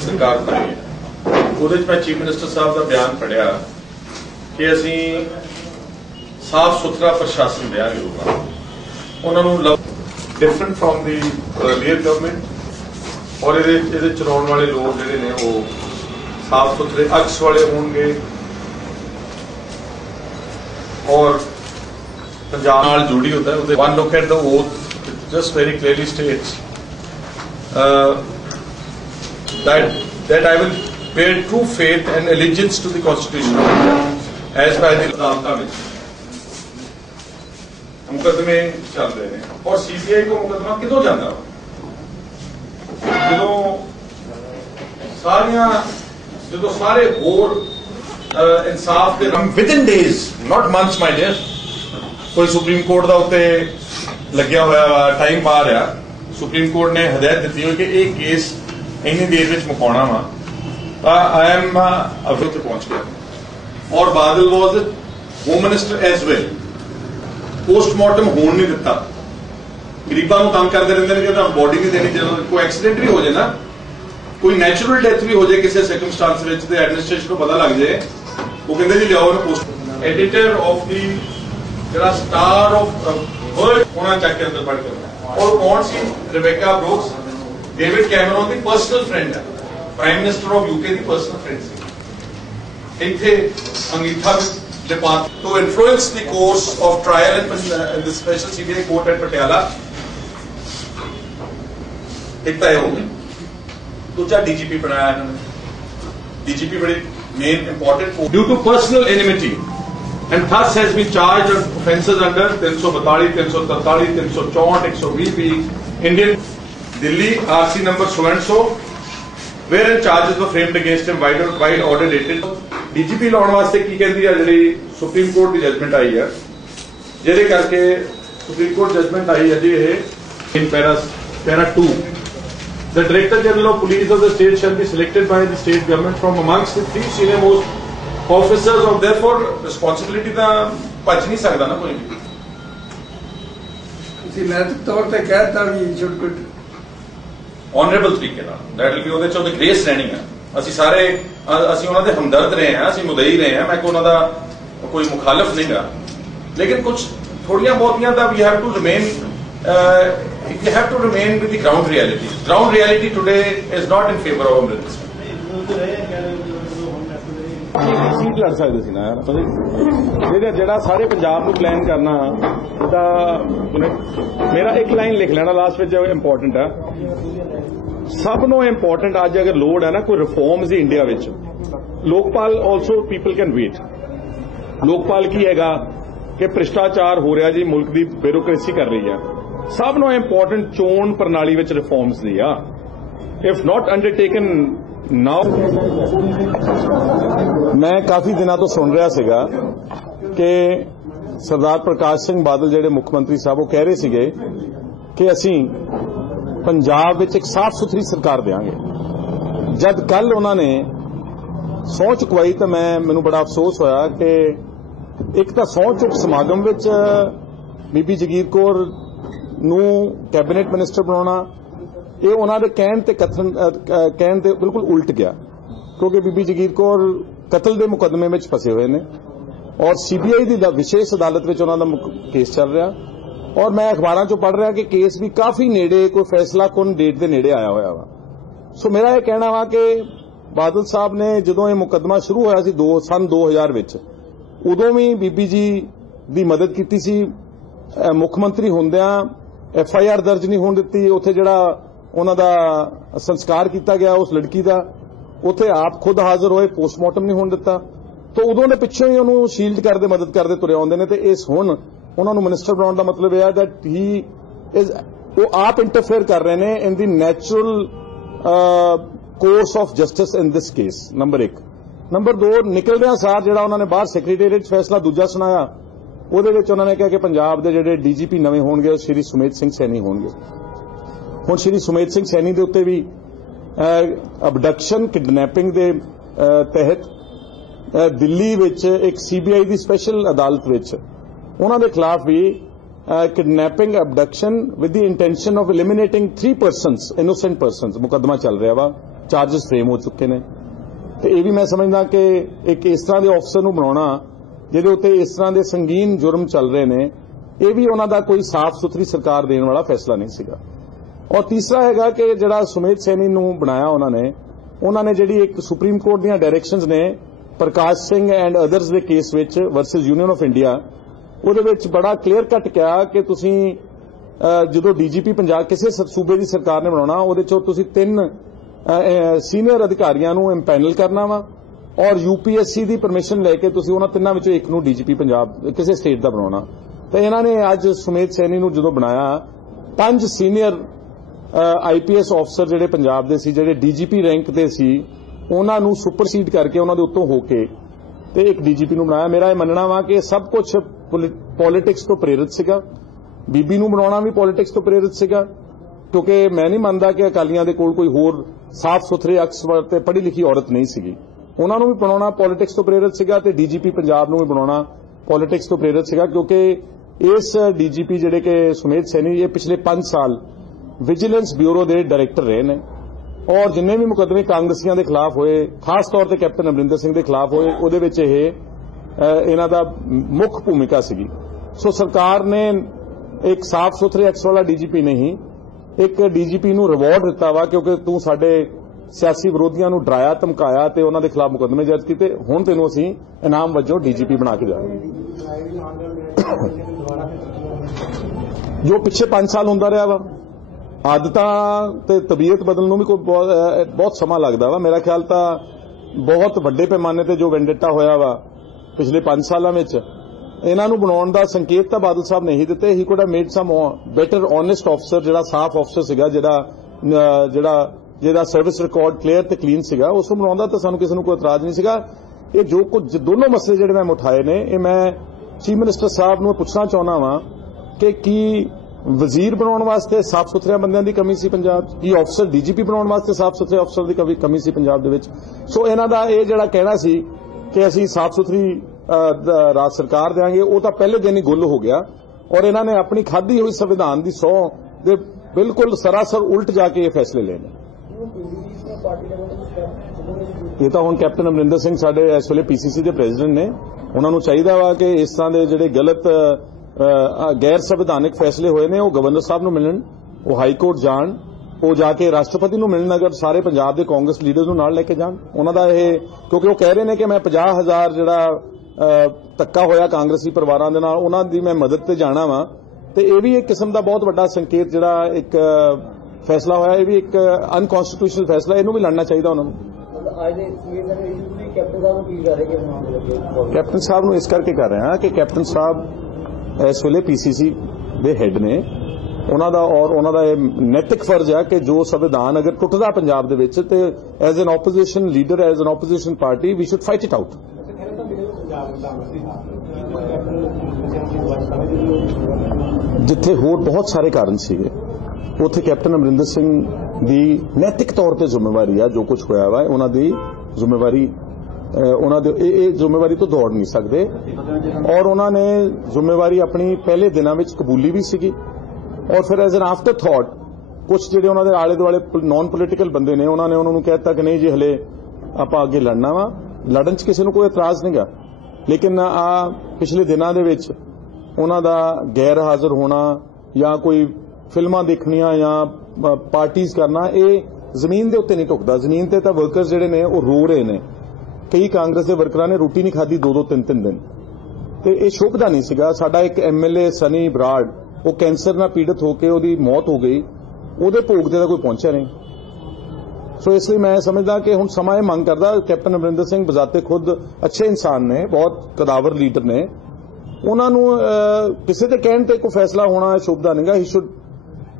ਸਰਕਾਰ ਬਣੀ ਹੈ। ਉਹਦੇ ਵਿੱਚ ਮੈਂ ਚੀਫ ਮਿਨਿਸਟਰ ਸਾਹਿਬ ਦਾ ਬਿਆਨ ਪੜਿਆ ਕਿ ਅਸੀਂ ਸਾਫ਼ ਸੁਥਰਾ ਪ੍ਰਸ਼ਾਸਨ ਦਿਆਂਗੇ ਲੋਕਾਂ ਉਹਨਾਂ ਨੂੰ ਡਿਫਰੈਂਟ ਫਰਮ ਦੀ ਅਰਲੀਅਰ ਗਵਰਨਮੈਂਟ ਔਰ ਇਹਦੇ ਇਹਦੇ ਚਲਾਉਣ ਵਾਲੇ ਲੋਕ ਜਿਹੜੇ ਨੇ ਉਹ ਸਾਫ਼ ਸੁਥਰੇ ਅਕਸ ਵਾਲੇ ਹੋਣਗੇ। ਔਰ ਪੰਜਾਬ ਨਾਲ ਜੁੜੀ ਹੁੰਦਾ ਹੈ, ਉਹਦੇ one look at the oath just very clearly states that that I will bear true faith and allegiance to the Constitution of India as by the ਅਦਾਲਤਾਂ ਵਿੱਚ ਮੁਕਦਮੇ ਚੱਲ ਰਹੇ ਨੇ ਔਰ ਸੀਬੀਆਈ ਕੋ ਮੁਕਦਮਾ ਕਿਦੋਂ ਜਾਂਦਾ? ਜਦੋਂ ਸਾਰੀਆਂ ਜਦੋਂ ਸਾਰੇ ਹੋਰ ਇਨਸਾਫ ਦੇ within days not months my dear ਕੋਈ ਸੁਪਰੀਮ ਕੋਰਟ ਦਾ ਉੱਤੇ ਲੱਗਿਆ ਹੋਇਆ ਟਾਈਮ ਪਾ ਰਿਹਾ ਸੁਪਰੀਮ ਕੋਰਟ ਨੇ ਹਦਾਇਤ ਦਿੱਤੀ ਹੋਈ ਕਿ ਇਹ ਕੇਸ ਇੰਨੀ ਦੇਰ ਵਿੱਚ ਮੁਕਾਉਣਾ ਵਾ, ਤਾਂ ਆਈ ਐਮ ਅਵੇ ਤੇ ਪਹੁੰਚ ਗਿਆ। ਔਰ Badal was home minister as well postmortem ਹੋਣ ਨਹੀਂ ਦਿੱਤਾ। ਗਰੀਬਾਂ ਨੂੰ ਤੰਗ ਕਰਦੇ ਰਹਿੰਦੇ ਨੇ ਕਿ ਤੁਹਾਨੂੰ ਬੋਡੀ ਨਹੀਂ ਦੇਣੀ ਜਦੋਂ ਕੋਈ ਐਕਸੀਡੈਂਟ ਵੀ ਹੋ ਜਾਏ ਨਾ, ਕੋਈ ਨੈਚੁਰਲ ਡੈਥ ਵੀ ਹੋ ਜਾਏ ਕਿਸੇ ਸਰਕਮਸਟੈਂਸ ਵਿੱਚ ਤੇ ਐਡਮਿਨਿਸਟ੍ਰੇਸ਼ਨ ਨੂੰ ਪਤਾ ਲੱਗ ਜਾਏ ਉਹ ਕਹਿੰਦੇ ਜੀ ਲਿਆਓ ਨਾ ਪੋਸਟ ਐਡੀਟਰ ਆਫ ਦੀ ਜਿਹੜਾ ਸਟਾਰ ਆਫ ਵਰਲਡ ਉਹਨਾਂ ਚੱਕ ਕੇ ਅੰਦਰ ਪੜ ਕੇ। ਔਰ ਕੌਣ ਸੀ? ਰਿਬੇਕਾ ਬਰੋਕਸ ਡੇਵਿਡ ਕੈਮਰੋਨ ਦੀ ਪਰਸਨਲ ਫਰੈਂਡ ਹੈ ਪ੍ਰਾਈਮ ਮਿਨਿਸਟਰ ਆਫ ਯੂਕੇ ਦੀ ਪਰਸਨਲ ਫਰੈਂਡ ਸੀ ਇੱਥੇ ਅੰਗੀਠਾ ਦੇ ਪਾਤ to influence the course of trial in the special CBI court at Patiala ਇੱਕ ਤਾਂ ਇਹ ਹੋ ਗਿਆ ਦੂਜਾ ਡੀਜੀਪੀ ਬਣਾਇਆ ਇਹਨਾਂ ਨੇ ਡੀਜੀਪੀ ਬੜੀ main important due to personal enmity and thus has been charged on offences under 342, 343, 364, 120 Indian Delhi RC number so and so wherein charges were framed against him wide, wide order dated DGP ਲਾਉਣ ਵਾਸਤੇ ਕੀ ਕਹਿੰਦੀ ਆ ਜਿਹੜੀ supreme court ਦੀ judgement ਆਈ ਆ ਜਿਹਦੇ ਕਰਕੇ ਸੁਪਰੀਮ ਕੋਰਟ ਜਜਮੈਂਟ ਆਈ ਹੈ ਜੀ ਇਹ ਇਨ ਪੈਰਾ ਪੈਰਾ 2 The Director General of Police of the state shall be selected by the state government from amongst the three senior most officers of therefore responsibility ਤਾਂ ਭੱਜ ਨਹੀਂ ਸਕਦਾ ਨਾ ਕੋਈ ਵੀ ਤੁਸੀਂ ਨੈਤਿਕ ਤੌਰ ਤੇ ਕਹਿਤਾ ਵੀ ਸ਼ੁੱਡ ਕੁਡ ਆਨਰੇਬਲ ਤਰੀਕੇ ਨਾਲ। ਦੈਟ ਵਿਲ ਬੀ ਉਹਦੇ ਚ ਉਹਦੀ ਗ੍ਰੇਸ ਰਹਿਣੀ ਆ। ਅਸੀਂ ਸਾਰੇ ਅਸੀਂ ਉਹਨਾਂ ਦੇ ਹਮਦਰਦ ਰਹੇ ਆ ਅਸੀਂ ਮੁਦਈ ਰਹੇ ਆ ਮੈਂ ਕੋਈ ਉਹਨਾਂ ਦਾ ਕੋਈ ਮੁਖਾਲਫ ਨਹੀਂਗਾ ਲੇਕਿਨ ਕੁਝ ਥੋੜੀਆਂ ਬਹੁਤੀਆਂ ਦਾ ਵੀ have to remain you have to remain with the ground reality ground reality today is not in favour of Amritsar seat ਲੜ ਸਕਦੇ ਸੀ ਨਾ ਯਾਰ ਜਿਹੜਾ ਜਿਹੜਾ ਸਾਰੇ ਪੰਜਾਬ ਨੂੰ ਪਲਾਨ ਕਰਨਾ ਦਾ ਮੇਰਾ ਇੱਕ ਲਾਈਨ ਲਿਖ ਲੈਣਾ ਲਾਸਟ ਵਿੱਚ ਇੰਪੋਰਟੈਂਟ ਆ। ਸਭ ਨੂੰ ਇੰਪੋਰਟੈਂਟ ਅੱਜ ਅਗਰ ਲੋੜ ਹੈ ਨਾ, ਕੋਈ ਰਿਫਾਰਮਸ ਦੀ ਇੰਡੀਆ ਵਿੱਚ। Lokpal also people can wait Lokpal ਕੀ ਹੈਗਾ? ਕਿ ਭ੍ਰਿਸ਼ਟਾਚਾਰ ਹੋ ਰਿਹਾ ਜੀ, ਮੁਲਕ ਦੀ ਬਿਊਰੋਕ੍ਰੇਸੀ ਕਰ ਰਹੀ ਆ ਸਭ ਨੂੰ ਇੰਪੋਰਟੈਂਟ ਚੋਣ ਪ੍ਰਣਾਲੀ ਵਿੱਚ ਰਿਫਾਰਮਸ ਦੀ ਆ। ਇਫ ਨਾਟ ਅੰਡਰਟੇਕਨ ਨਾਓ ਮੈਂ ਕਾਫੀ ਦਿਨਾਂ ਤੋਂ ਸੁਣ ਰਿਹਾ ਸੀਗਾ ਕਿ ਸਰਦਾਰ ਪ੍ਰਕਾਸ਼ ਸਿੰਘ ਬਾਦਲ ਜਿਹੜੇ ਮੁੱਖ ਮੰਤਰੀ ਸਾਹਿਬ, ਉਹ ਕਹਿ ਰਹੇ ਸੀਗੇ ਕਿ ਅਸੀਂ ਪੰਜਾਬ ਵਿੱਚ ਇੱਕ ਸਾਫ਼ ਸੁਥਰੀ ਸਰਕਾਰ ਦੇਵਾਂਗੇ ਜਦ ਕੱਲ ਉਹਨਾਂ ਨੇ ਸਹੁੰ ਚੁਕਵਾਈ ਤਾਂ ਮੈਂ, ਮੈਨੂੰ ਬੜਾ ਅਫਸੋਸ ਹੋਇਆ ਕਿ ਇੱਕ ਤਾਂ ਸਹੁੰ ਚੁੱਕ ਸਮਾਗਮ ਵਿੱਚ ਬੀਬੀ ਜਗੀਰ ਕੌਰ ਨੂੰ ਕੈਬਨਿਟ ਮਿਨਿਸਟਰ ਬਣਾਉਣਾ, ਇਹ ਉਹਨਾਂ ਦੇ ਕਹਿਣ ਤੇ ਕਥਨ ਕਹਿਣ ਤੇ ਬਿਲਕੁਲ ਉਲਟ ਗਿਆ। ਕਿਉਂਕਿ ਬੀਬੀ ਜਗੀਰ ਕੌਰ ਕਤਲ ਦੇ ਮੁਕੱਦਮੇ ਵਿੱਚ ਫਸੇ ਹੋਏ ਨੇ। ਔਰ ਸੀਬੀਆਈ ਦੀ ਵਿਸ਼ੇਸ਼ ਅਦਾਲਤ ਵਿੱਚ ਉਹਨਾਂ ਦਾ ਕੇਸ ਚੱਲ ਰਿਹਾ। ਔਰ ਮੈਂ ਅਖਬਾਰਾਂ 'ਚੋਂ ਪੜ੍ਹ ਰਿਹਾ ਕਿ ਕੇਸ ਵੀ ਕਾਫੀ ਨੇੜੇ, ਕੋਈ ਫੈਸਲਾ ਕੁਨ ਡੇਟ ਦੇ ਨੇੜੇ ਆਇਆ ਹੋਇਆ ਵਾ। ਸੋ ਮੇਰਾ ਇਹ ਕਹਿਣਾ ਵਾ ਕਿ ਬਾਦਲ ਸਾਹਿਬ ਨੇ ਜਦੋਂ ਇਹ ਮੁਕੱਦਮਾ ਸ਼ੁਰੂ ਹੋਇਆ ਸੀ 2 ਸਨ 2000 ਵਿੱਚ, ਉਦੋਂ ਵੀ ਬੀਬੀ ਜੀ ਦੀ ਮਦਦ ਕੀਤੀ ਸੀ। ਮੁੱਖ ਮੰਤਰੀ ਹੁੰਦਿਆਂ ਐਫ ਆਈ ਆਰ ਦਰਜ ਨਹੀਂ ਹੋਣ ਦਿੱਤੀ। ਉੱਥੇ ਜਿਹੜਾ ਉਹਨਾਂ ਦਾ ਸੰਸਕਾਰ ਕੀਤਾ ਗਿਆ ਉਸ ਲੜਕੀ ਦਾ, ਉੱਥੇ ਆਪ ਖੁਦ ਹਾਜ਼ਰ ਹੋਏ, ਪੋਸਟਮਾਰਟਮ ਨਹੀਂ ਹੋਣ ਦਿੱਤਾ। ਤਾਂ ਉਦੋਂ ਦੇ ਪਿੱਛੇ ਹੀ ਉਹਨੂੰ ਸ਼ੀਲਡ ਕਰਦੇ, ਮਦਦ ਕਰਦੇ ਤੁਰੇ ਆਉਂਦੇ ਨੇ ਤੇ ਇਸ ਹੁਣ ਉਹਨਾਂ ਨੂੰ ਮਿਨਿਸਟਰ ਬਣਾਉਣ ਦਾ ਮਤਲਬ ਇਹ ਹੈ that he is, ਉਹ ਆਪ ਇੰਟਰਫੇਅਰ ਕਰ ਰਹੇ ਨੇ in the natural course of justice in this case number 1 number 2 ਨਿਕਲਦਿਆਂ ਸਾਰ ਜਿਹੜਾ ਉਹਨਾਂ ਨੇ ਬਾਹਰ ਸੈਕਟਰੀਏਟ ਫੈਸਲਾ ਦੂਜਾ ਸੁਣਾਇਆ, ਉਹਦੇ ਵਿੱਚ ਉਹਨਾਂ ਨੇ ਕਿਹਾ ਕਿ ਪੰਜਾਬ ਦੇ ਜਿਹੜੇ ਡੀਜੀਪੀ ਨਵੇਂ ਹੋਣਗੇ, ਉਹ ਸ਼੍ਰੀ ਸੁਮੇਧ ਸਿੰਘ ਸੈਣੀ ਹੋਣਗੇ। ਹੁਣ ਸ਼੍ਰੀ ਸੁਮੇਧ ਸਿੰਘ ਸੈਣੀ ਦੇ ਉੱਤੇ ਵੀ ਅਬਡਕਸ਼ਨ ਕਿਡਨੈਪਿੰਗ ਦੇ ਤਹਿਤ ਦਿੱਲੀ ਵਿੱਚ ਇੱਕ ਸੀਬੀਆਈ ਦੀ ਸਪੈਸ਼ਲ ਅਦਾਲਤ ਵਿੱਚ। ਉਹਨਾਂ ਦੇ ਖਿਲਾਫ ਵੀ kidnapping abduction with the intention of eliminating 3 persons innocent persons ਮੁਕੱਦਮਾ ਚੱਲ ਰਿਹਾ ਵਾ। ਚਾਰजेस ਫਰੇਮ ਹੋ ਚੁੱਕੇ ਨੇ। ਤੇ ਇਹ ਵੀ ਮੈਂ ਸਮਝਦਾ ਕਿ ਇੱਕ ਇਸ ਤਰ੍ਹਾਂ ਦੇ ਅਫਸਰ ਨੂੰ ਬਣਾਉਣਾ, ਜਿਹਦੇ ਉੱਤੇ ਇਸ ਤਰ੍ਹਾਂ ਦੇ ਸੰਗੀਨ ਜੁਰਮ ਚੱਲ ਰਹੇ ਨੇ, ਇਹ ਵੀ ਉਹਨਾਂ ਦਾ ਕੋਈ ਸਾਫ਼ ਸੁਥਰੀ ਸਰਕਾਰ ਦੇਣ ਵਾਲਾ ਫੈਸਲਾ ਨਹੀਂ ਸੀਗਾ। ਔਰ ਤੀਸਰਾ ਹੈਗਾ ਕਿ ਜਿਹੜਾ ਸੁਮੇਧ ਸੈਣੀ ਨੂੰ ਬਣਾਇਆ ਉਹਨਾਂ ਨੇ ਉਹਨਾਂ ਨੇ ਜਿਹੜੀ ਇੱਕ ਸੁਪਰੀਮ ਕੋਰਟ ਦੀਆਂ ਡਾਇਰੈਕਸ਼ਨਸ ਨੇ ਪ੍ਰਕਾਸ਼ ਸਿੰਘ ਐਂਡ ਅਦਰਸ ਦੇ ਕੇਸ ਵਿੱਚ ਵਰਸਸ ਯੂਨੀਅਨ ਆਫ ਇੰਡੀਆ ਉਹਦੇ ਵਿੱਚ ਬੜਾ ਕਲੀਅਰ ਕੱਟ ਕਿਹਾ ਕਿ ਤੁਸੀਂ ਅਹ, ਜਦੋਂ ਡੀਜੀਪੀ ਪੰਜਾਬ ਕਿਸੇ ਸੂਬੇ ਦੀ ਸਰਕਾਰ ਨੇ ਬਣਾਉਣਾ ਉਹਦੇ ਚੋਂ ਤੁਸੀਂ ਤਿੰਨ ਸੀਨੀਅਰ ਅਧਿਕਾਰੀਆਂ ਨੂੰ ਇੰਪੈਨਲ ਕਰਨਾ ਵਾ ਔਰ ਯੂਪੀਐਸਸੀ ਦੀ ਪਰਮਿਸ਼ਨ ਲੈ ਕੇ ਤੁਸੀਂ ਉਹਨਾਂ ਤਿੰਨਾਂ ਵਿੱਚੋਂ ਇੱਕ ਨੂੰ ਡੀਜੀਪੀ ਪੰਜਾਬ ਕਿਸੇ ਸਟੇਟ ਦਾ ਬਣਾਉਣਾ। ਤੇ ਇਹਨਾਂ ਨੇ ਅੱਜ ਸੁਮੇਧ ਸੈਣੀ ਨੂੰ ਜਦੋਂ ਬਣਾਇਆ ਪੰਜ ਸੀਨੀਅਰ ਆਈਪੀਐਸ ਅਫਸਰ ਜਿਹੜੇ ਪੰਜਾਬ ਦੇ ਸੀ ਜਿਹੜੇ ਡੀਜੀਪੀ ਰੈਂਕ ਤੇ ਸੀ ਉਹਨਾਂ ਨੂੰ ਸੁਪਰਸੀਡ ਕਰਕੇ ਉਹਨਾਂ ਦੇ ਉੱਤੋਂ ਹੋ ਕੇ ਤੇ ਇੱਕ ਡੀਜੀਪੀ ਨੂੰ ਬਣਾਇਆ। ਮੇਰਾ ਇਹ ਮੰਨਣਾ ਵਾ ਕਿ ਸਭ ਕੁਝ ਪੋਲਿਟਿਕਸ ਤੋਂ ਪ੍ਰੇਰਿਤ ਸੀਗਾ। ਬੀਬੀ ਨੂੰ ਬਣਾਉਣਾ ਵੀ ਪੋਲਿਟਿਕਸ ਤੋਂ ਪ੍ਰੇਰਿਤ ਸੀਗਾ, ਕਿਉਂਕਿ ਮੈਂ ਨਹੀਂ ਮੰਨਦਾ ਕਿ ਅਕਾਲੀਆਂ ਦੇ ਕੋਲ ਕੋਈ ਹੋਰ ਸਾਫ਼ ਸੁਥਰੇ ਅਕਸਰ ਤੇ ਪੜ੍ਹੀ ਲਿਖੀ ਔਰਤ ਨਹੀਂ ਸੀਗੀ। ਉਹਨਾਂ ਨੂੰ ਵੀ ਬਣਾਉਣਾ ਪੋਲਿਟਿਕਸ ਤੋਂ ਪ੍ਰੇਰਿਤ ਸੀਗਾ ਤੇ ਡੀਜੀਪੀ ਪੰਜਾਬ ਨੂੰ ਵੀ ਬਣਾਉਣਾ ਪੋਲਿਟਿਕਸ ਤੋਂ ਪ੍ਰੇਰਿਤ ਸੀਗਾ, ਕਿਉਂਕਿ ਇਸ ਡੀਜੀਪੀ ਜਿਹੜੇ ਕਿ ਸੁਮੇਧ ਸੈਣੀ, ਇਹ ਪਿਛਲੇ 5 ਸਾਲ ਵਿਜੀਲੈਂਸ ਬਿਊਰੋ ਦੇ ਡਾਇਰੈਕਟਰ ਰਹੇ ਨੇ। ਔਰ ਜਿੰਨੇ ਵੀ ਮੁਕੱਦਮੇ ਕਾਂਗਰਸੀਆਂ ਦੇ ਖਿਲਾਫ ਹੋਏ ਖਾਸ ਤੌਰ ਤੇ ਕੈਪਟਨ ਅਮਰਿੰਦਰ ਸਿੰਘ ਦੇ ਖਿਲਾਫ ਹੋਏ ਉਹਦੇ ਵਿੱਚ ਇਹ ਅ, ਇਹਨਾਂ ਦਾ ਮੁੱਖ ਭੂਮਿਕਾ ਸੀਗੀ। ਸੋ ਸਰਕਾਰ ਨੇ ਇੱਕ ਸਾਫ਼ ਸੁਥਰੇ ਐਕਸ ਵਾਲਾ ਡੀਜੀਪੀ ਨਹੀਂ ਇੱਕ ਡੀਜੀਪੀ ਨੂੰ ਰਿਵਾਰਡ ਦਿੱਤਾ ਵਾ ਕਿਉਂਕਿ ਤੂੰ ਸਾਡੇ ਸਿਆਸੀ ਵਿਰੋਧੀਆਂ ਨੂੰ ਡਰਾਇਆ ਧਮਕਾਇਆ ਤੇ ਉਹਨਾਂ ਦੇ ਖਿਲਾਫ ਮੁਕੱਦਮੇ ਦਰਜ ਕੀਤੇ ਹੁਣ ਤੈਨੂੰ ਅਸੀਂ ਇਨਾਮ ਵਜੋਂ ਡੀਜੀਪੀ ਬਣਾ ਕੇ ਜਾਵਾਂਗੇ ਜੋ ਪਿੱਛੇ 5 ਸਾਲ ਹੁੰਦਾ ਰਿਹਾ ਵਾ ਆਦਤਾਂ ਤੇ ਤਬੀਅਤ ਬਦਲਣ ਨੂੰ ਵੀ ਕੋਈ ਬਹੁਤ ਸਮਾਂ ਲੱਗਦਾ ਵਾ। ਮੇਰਾ ਖਿਆਲ ਤਾਂ ਬਹੁਤ ਵੱਡੇ ਪੈਮਾਨੇ ਤੇ ਜੋ ਵੈਂਡੇਟਾ ਹੋਇਆ ਵਾ ਪਿਛਲੇ 5 ਸਾਲਾਂ ਵਿੱਚ, ਇਹਨਾਂ ਨੂੰ ਬਣਾਉਣ ਦਾ ਸੰਕੇਤ ਤਾਂ ਬਾਦਲ ਸਾਹਿਬ ਨੇ ਹੀ ਦਿੱਤੇ। He could made some better honest officer, ਜਿਹੜਾ ਸਾਫ਼ ਆਫਸਰ ਸੀਗਾ, ਜਿਹੜਾ ਜਿਹੜਾ ਜਿਹੜਾ ਸਰਵਿਸ ਰਿਕਾਰਡ ਕਲੀਅਰ ਤੇ ਕਲੀਨ ਸੀਗਾ, ਉਸ ਨੂੰ ਬਣਾਉਂਦਾ ਤਾਂ ਸਾਨੂੰ ਕਿਸੇ ਨੂੰ ਕੋਈ ਇਤਰਾਜ਼ ਨਹੀਂ ਸੀਗਾ। ਇਹ ਜੋ ਕੁਝ ਦੋਨੋਂ ਮਸਲੇ ਜਿਹੜੇ ਮੈਂ ਉਠਾਏ ਨੇ, ਇਹ ਮੈਂ ਚੀਫ ਮਿਨਿਸਟਰ ਸਾਹਿਬ ਨੂੰ ਪੁੱਛਣਾ ਚਾਹੁੰਦਾ ਵਾਂ ਕਿ ਕੀ ਵਜ਼ੀਰ ਬਣਾਉਣ ਵਾਸਤੇ ਸਾਫ਼ ਸੁਥਰੇ ਬੰਦਿਆਂ ਦੀ ਕਮੀ ਸੀ ਪੰਜਾਬ 'ਚ। ਕੀ ਅਫਸਰ ਡੀਜੀਪੀ ਬਣਾਉਣ ਵਾਸਤੇ ਸਾਫ਼ ਸੁਥਰੇ ਅਫਸਰ ਦੀ ਕਮੀ- ਸੀ ਪੰਜਾਬ ਦੇ ਵਿੱਚ? ਸੋ ਇਹਨਾਂ ਦਾ ਇਹ ਜਿਹੜਾ ਕਹਿਣਾ ਸੀ ਕਿ ਅਸੀਂ ਸਾਫ਼ ਸੁਥਰੀ ਰਾਜ ਸਰਕਾਰ ਦੇਾਂਗੇ ਉਹ ਤਾਂ ਪਹਿਲੇ ਦਿਨ ਹੀ ਗੁੱਲ ਹੋ ਗਿਆ। ਔਰ ਇਹਨਾਂ ਨੇ ਆਪਣੀ ਖਾਧੀ ਹੋਈ ਸੰਵਿਧਾਨ ਦੀ ਸੌ ਦੇ ਬਿਲਕੁਲ ਸਰਾਸਰ ਉਲਟ ਜਾ ਕੇ ਇਹ ਫੈਸਲੇ ਲਏ ਨੇ। ਇਹ ਤਾਂ ਹੁਣ ਕੈਪਟਨ ਅਮਰਿੰਦਰ ਸਿੰਘ ਸਾਡੇ ਇਸ ਵੇਲੇ ਪੀਸੀਸੀ ਦੇ ਪ੍ਰੈਜ਼ੀਡੈਂਟ ਨੇ। ਉਹਨਾਂ ਨੂੰ ਚਾਹੀਦਾ ਵਾ ਕਿ ਇਸ ਤਰ੍ਹਾਂ ਦੇ ਜਿਹੜੇ ਗਲਤ ਗੈਰ ਸੰਵਿਧਾਨਿਕ ਫੈਸਲੇ ਹੋਏ ਨੇ ਉਹ ਗਵਰਨਰ ਸਾਹਿਬ ਨੂੰ ਮਿਲਣ ਉਹ ਹਾਈ ਕੋਰਟ ਜਾਣ ਉਹ ਜਾ ਕੇ ਰਾਸ਼ਟਰਪਤੀ ਨੂੰ ਮਿਲਣ ਅਗਰ ਸਾਰੇ ਪੰਜਾਬ ਦੇ ਕਾਂਗਰਸ ਲੀਡਰਸ ਨੂੰ ਨਾਲ ਲੈ ਕੇ ਜਾਣ। ਉਹਨਾਂ ਦਾ ਇਹ ਕਿਉਂਕਿ ਉਹ ਕਹਿ ਰਹੇ ਨੇ ਕਿ ਮੈਂ 50000 ਜਿਹੜਾ ਧੱਕਾ ਹੋਇਆ ਕਾਂਗਰਸੀ ਪਰਿਵਾਰਾਂ ਦੇ ਨਾਲ ਉਹਨਾਂ ਦੀ ਮੈਂ ਮਦਦ ਤੇ ਜਾਣਾ ਵਾਂ। ਤੇ ਇਹ ਵੀ ਇੱਕ ਕਿਸਮ ਦਾ ਬਹੁਤ ਵੱਡਾ ਸੰਕੇਤ ਜਿਹੜਾ ਇੱਕ ਫੈਸਲਾ ਹੋਇਆ ਇਹ ਵੀ ਇੱਕ ਅਨਕਨਸਟੀਟਿਊਸ਼ਨਲ ਫੈਸਲਾ ਇਹਨੂੰ ਵੀ ਲੜਨਾ ਚਾਹੀਦਾ ਉਹਨਾਂ ਨੂੰ। ਕੈਪਟਨ ਸਾਹਿਬ ਨੂੰ ਇਸ ਕਰਕੇ ਕਰ ਰਹੇ ਹਾਂ ਕਿ ਕੈਪਟਨ ਸਾਹਿਬ ਇਸ ਵੇਲੇ ਪੀਸੀਸੀ ਦੇ ਹੈੱਡ ਨੇ। ਉਹਨਾਂ ਦਾ ਔਰ ਉਹਨਾਂ ਦਾ ਇਹ ਨੈਤਿਕ ਫਰਜ਼ ਹੈ ਕਿ ਜੋ ਸੰਵਿਧਾਨ ਅਗਰ ਟੁੱਟਦਾ ਪੰਜਾਬ ਦੇ ਵਿੱਚ ਤੇ as an opposition leader as an opposition party we should fight it out ਜਿੱਥੇ ਹੋਰ ਬਹੁਤ ਸਾਰੇ ਕਾਰਨ ਸੀਗੇ। ਉੱਥੇ ਕੈਪਟਨ ਅਮਰਿੰਦਰ ਸਿੰਘ ਦੀ ਨੈਤਿਕ ਤੌਰ ਤੇ ਜ਼ਿੰਮੇਵਾਰੀ ਆ, ਜੋ ਕੁਝ ਹੋਇਆ ਵਾ, ਉਹਨਾਂ ਦੀ ਜ਼ਿੰਮੇਵਾਰੀ ਉਹਨਾਂ ਦੇ ਇਹ ਇਹ ਜ਼ਿੰਮੇਵਾਰੀ ਤੋਂ ਦੌੜ ਨਹੀਂ ਸਕਦੇ। ਔਰ ਉਹਨਾਂ ਨੇ ਜ਼ਿੰਮੇਵਾਰੀ ਆਪਣੀ ਪਹਿਲੇ ਦਿਨਾਂ ਵਿੱਚ ਕਬੂਲੀ ਵੀ ਸੀਗੀ। ਔਰ ਫਿਰ ਐਜ਼ ਐਨ ਆਫਟਰ ਥਾਟ ਕੁਝ ਜਿਹੜੇ ਉਹਨਾਂ ਦੇ ਆਲੇ ਦੁਆਲੇ ਨਾਨ ਪੋਲੀਟੀਕਲ ਬੰਦੇ ਨੇ, ਉਹਨਾਂ ਨੇ ਉਹਨਾਂ ਨੂੰ ਕਹਿਤਾ ਕਿ ਨਹੀਂ ਜੀ, ਹਲੇ ਆਪਾਂ ਅੱਗੇ ਲੜਨਾ ਵਾ। ਲੜਨ 'ਚ ਕਿਸੇ ਨੂੰ ਕੋਈ ਇਤਰਾਜ਼ ਨਹੀਂਗਾ ਲੇਕਿਨ ਆ ਪਿਛਲੇ ਦਿਨਾਂ ਦੇ ਵਿੱਚ ਉਹਨਾਂ ਦਾ ਗੈਰ ਹਾਜ਼ਰ ਹੋਣਾ ਜਾਂ ਕੋਈ ਫਿਲਮਾਂ ਦੇਖਣੀਆਂ ਜਾਂ ਪਾਰਟੀਆਂ ਕਰਨਾ, ਇਹ ਜ਼ਮੀਨ ਦੇ ਉੱਤੇ ਨਹੀਂ ਟੁਕਦਾ। ਜ਼ਮੀਨ ਤੇ ਤਾਂ ਵਰਕਰਸ ਜਿਹੜੇ ਨੇ, ਉਹ ਰੋ ਰਹੇ ਨੇ। ਕਈ ਕਾਂਗਰਸ ਦੇ ਵਰਕਰਾਂ ਨੇ ਰੋਟੀ ਨਹੀਂ ਖਾਧੀ ਦੋ ਦੋ ਤਿੰਨ ਤਿੰਨ ਦਿਨ। ਤੇ ਇਹ ਸ਼ੁਭਦਾ ਨਹੀਂ ਸੀਗਾ। ਸਾਡਾ ਇੱਕ ਐਮਐਲਏ ਸਨੀ ਬਰਾੜ ਉਹ ਕੈਂਸਰ ਨਾਲ ਪੀੜਤ ਹੋ ਕੇ ਉਹਦੀ ਮੌਤ ਹੋ ਗਈ। ਉਹਦੇ ਭੋਗ ਤੇ ਤਾਂ ਕੋਈ ਪਹੁੰਚਿਆ ਨਹੀਂ। ਸੋ ਇਸ ਲਈ ਮੈਂ ਸਮਝਦਾ ਕਿ ਹੁਣ ਸਮਾਂ ਇਹ ਮੰਗ ਕਰਦਾ ਕੈਪਟਨ ਅਮਰਿੰਦਰ ਸਿੰਘ ਬਜ਼ਾਤੇ ਖੁਦ ਅੱਛੇ ਇਨਸਾਨ ਨੇ ਬਹੁਤ ਕਦਾਵਰ ਲੀਡਰ ਨੇ। ਉਹਨਾਂ ਨੂੰ ਕਿਸੇ ਦੇ ਕਹਿਣ ਤੇ ਕੋਈ ਫੈਸਲਾ ਹੋਣਾ ਸ਼ੁਭਦਾ ਨਹੀਂਗਾ। He should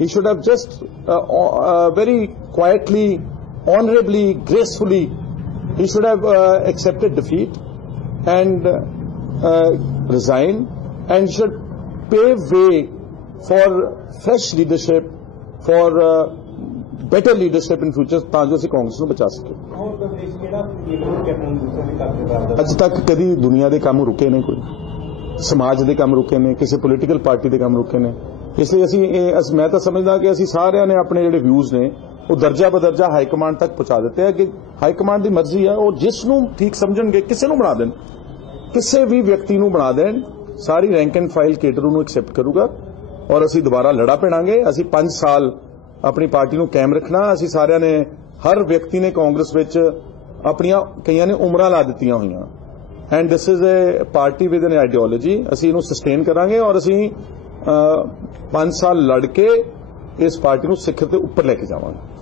he should have just uh, uh, very quietly, honorably, gracefully, he should have uh, accepted defeat and uh, resigned and should pave way for fresh leadership, for uh, better leadership in future ਤਾਂ ਜੋ ਅਸੀਂ ਕਾਂਗਰਸ ਨੂੰ ਬਚਾ ਸਕੀਏ। ਅੱਜ ਤੱਕ ਕਦੀ ਦੁਨੀਆ ਦੇ ਕੰਮ ਰੁਕੇ ਨੇ ਕੋਈ? ਸਮਾਜ ਦੇ ਕੰਮ ਰੁਕੇ ਨੇ ਕਿਸੇ ਪੋਲੀਟੀਕਲ ਪਾਰਟੀ ਦੇ ਕੰਮ ਰੁਕੇ ਨੇ। ਇਸ ਲਈ ਅਸ- ਮੈਂ ਤਾਂ ਸਮਝਦਾ ਕਿ ਅਸੀਂ ਸਾਰਿਆਂ ਨੇ ਆਪਣੇ ਜਿਹੜੇ ਵਿਊਜ਼ ਨੇ ਉਹ ਦਰਜਾ ਬਦਰਜਾ ਹਾਈ ਕਮਾਂਡ ਤੱਕ ਪਹੁੰਚਾ ਦਿੱਤੇ ਆ ਕਿ ਹਾਈ ਕਮਾਂਡ ਦੀ ਮਰਜ਼ੀ ਹੈ ਉਹ ਜਿਸ ਨੂੰ ਠੀਕ ਸਮਝਣਗੇ, ਕਿਸੇ ਨੂੰ ਬਣਾ ਦੇਣ। ਕਿਸੇ ਵੀ ਵਿਅਕਤੀ ਨੂੰ ਬਣਾ ਦੇਣ, ਸਾਰੀ ਰੈਂਕ ਐਂਡ ਫਾਈਲ ਕੇਟਰੂ ਨੂੰ ਐਕਸੈਪਟ ਕਰੂਗਾ ਔਰ ਅਸੀਂ ਦੁਬਾਰਾ ਲੜਾ ਪੈਣਾਂਗੇ। ਅਸੀਂ 5 ਸਾਲ ਆਪਣੀ ਪਾਰਟੀ ਨੂੰ ਕਾਇਮ ਰੱਖਣਾ, ਅਸੀਂ ਸਾਰਿਆਂ ਨੇ, ਹਰ ਵਿਅਕਤੀ ਨੇ ਕਾਂਗਰਸ ਵਿੱਚ ਆਪਣੀਆਂ ਕਈਆਂ ਨੇ ਉਮਰਾਂ ਲਾ ਦਿੱਤੀਆਂ ਹੋਈਆਂ। And this is a party with an ideology ਅਸੀਂ ਇਹਨੂੰ ਸਸਟੇਨ ਕਰਾਂਗੇ ਔਰ ਅਸੀਂ 5 ਸਾਲ ਲੜ ਕੇ ਇਸ ਪਾਰਟੀ ਨੂੰ ਸਿਖਰ ਦੇ ਉੱਪਰ ਲੈ ਕੇ ਜਾਵਾਂਗੇ।